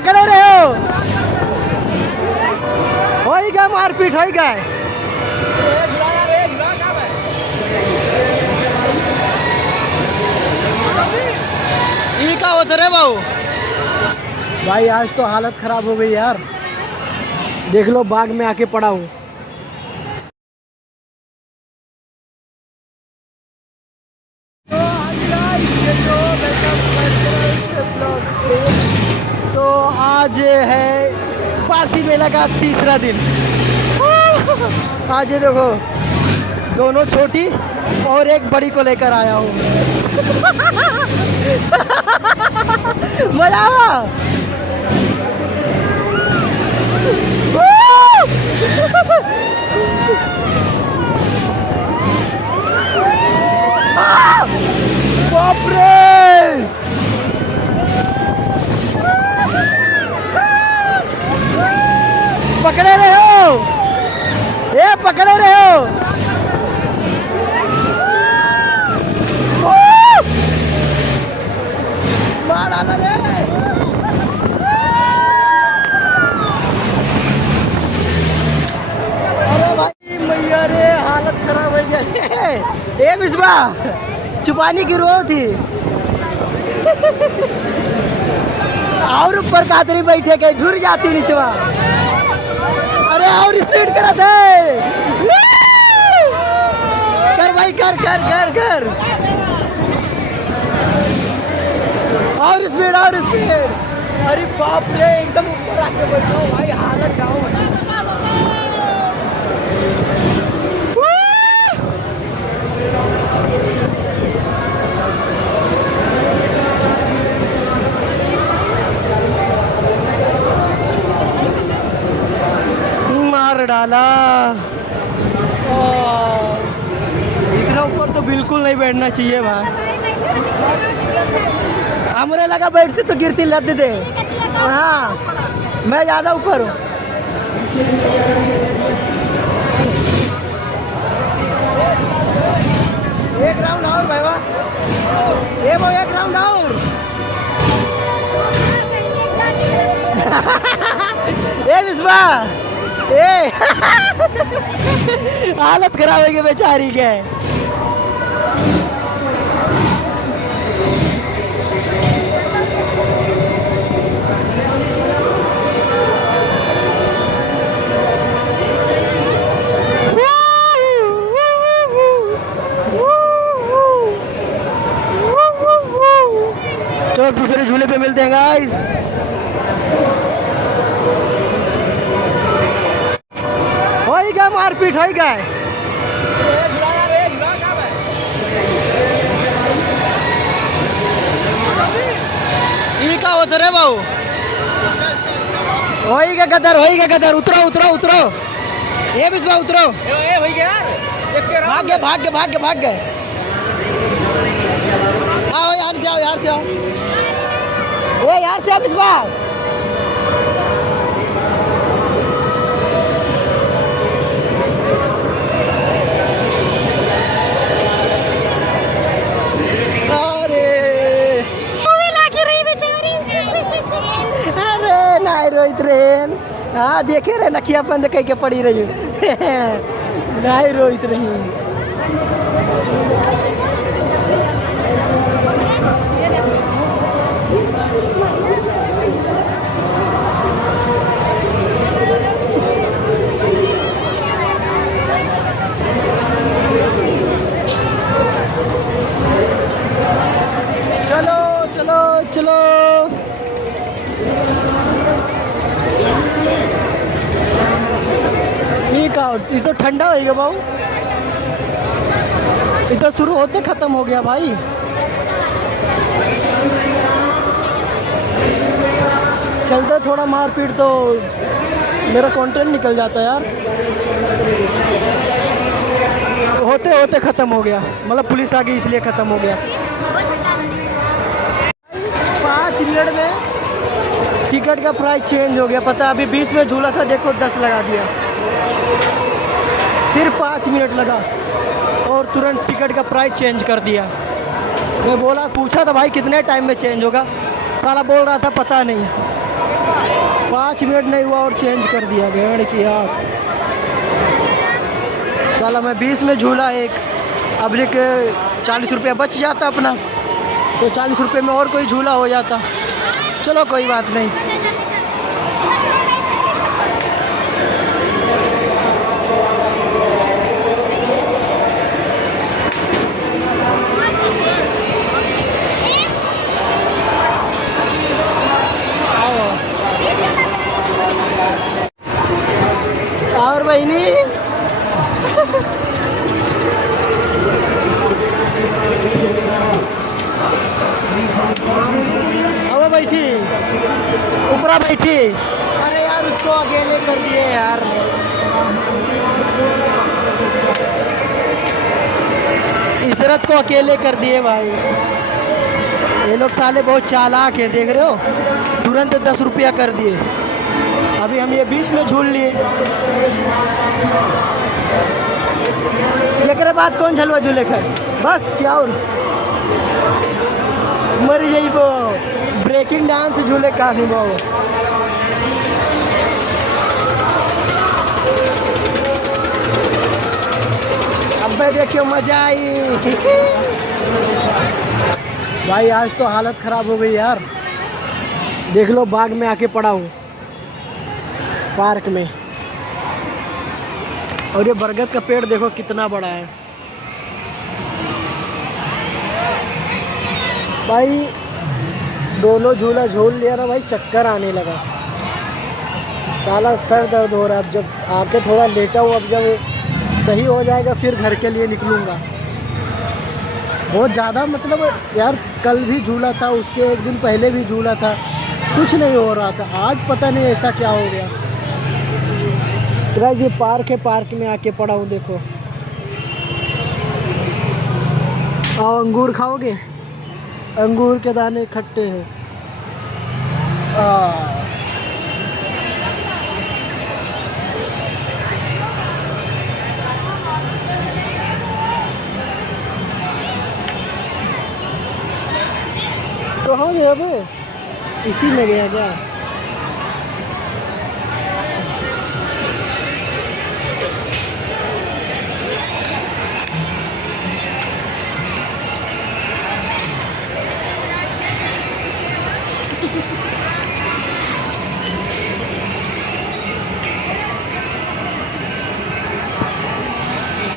पकड़े रहे हो गया मारपीट हो गया ई का होता रे बाबू भाई आज तो हालत खराब हो गई यार देख लो बाग में आके पड़ा हूँ तो आज है पासी मेला का तीसरा दिन आज ये देखो दोनों छोटी और एक बड़ी को लेकर आया हूँ मजा आवा बाप रे पकड़े रहे हो ये पकड़े रहे हो मार डाला रे अरे भाई मैया रे हालत खराब हो गया ए बिस्वा चुपानी की रो थी और ऊपर कातरी बैठे के झुर जाती नीचवा अरे और स्पीड करा थे कर भाई कर कर कर कर और स्पीड अरे बाप रे एकदम ऊपर आके बैठो भाई हालत गाँव डाला इतना ऊपर तो बिल्कुल नहीं बैठना चाहिए भाई हमरे लगा बैठते तो गिरती लद दे हाँ मैं ज़्यादा ऊपर हूँ एक राउंड और भाई वाह ये वो एक राउंड और ये विश्वा ए हालत खराब है बेचारी के तो दूसरे झूले पे मिलते हैं गाइस मारपीट हो गया ई का होता रे बाबू होइगा गदर उतरो उतरो उतरो ये बिस्वा उतरो भाग गए आओ यार से आओ ए यार से बिस्वा ट्रेन हाँ देखे रहे नखिया बंद कह के पड़ी रही नहीं रोहित रही चलो चलो चलो ये तो ठंडा होएगा बाबू इधर शुरू होते खत्म हो गया भाई चलते थोड़ा मारपीट तो मेरा कंटेंट निकल जाता है यार होते होते खत्म हो गया मतलब पुलिस आ गई इसलिए खत्म हो गया 5 मिनट में टिकट का प्राइस चेंज हो गया पता अभी 20 में झूला था देखो 10 लगा दिया सिर्फ 5 मिनट लगा और तुरंत टिकट का प्राइस चेंज कर दिया मैं बोला पूछा था भाई कितने टाइम में चेंज होगा साला बोल रहा था पता नहीं 5 मिनट नहीं हुआ और चेंज कर दिया भेड़ की आँख। साला मैं 20 में झूला एक, अब लेके 40 रुपया बच जाता अपना, तो 40 रुपये में और कोई झूला हो जाता। चलो कोई बात नहीं। और बहनी अब बैठी ऊपरा बैठी। अरे यार उसको अकेले कर दिए यार। इशरत को अकेले कर दिए भाई। ये लोग साले बहुत चालाक है, देख रहे हो, तुरंत 10 रुपया कर दिए। अभी हम ये 20 में झूल लिए। ये बाद कौन झलवा झूले कर बस क्या और मर जाई वो ब्रेकिंग डांस झूले का नहीं वो। अबे देखियो मजा आई। भाई आज तो हालत खराब हो गई यार। देख लो बाग में आके पड़ा हूँ, पार्क में। और ये बरगद का पेड़ देखो कितना बड़ा है भाई। दोनों झूला झूल लिया ना भाई, चक्कर आने लगा, साला सर दर्द हो रहा है। अब जब आके थोड़ा लेटा हूँ, अब जब सही हो जाएगा फिर घर के लिए निकलूँगा। बहुत ज़्यादा मतलब यार, कल भी झूला था, उसके एक दिन पहले भी झूला था, कुछ नहीं हो रहा था। आज पता नहीं ऐसा क्या हो गया। तो ये पार्क है, पार्क में आके पड़ा हूँ। देखो आओ, अंगूर खाओगे? अंगूर के दाने खट्टे हैं। तो हो गया, अबे इसी में गया क्या?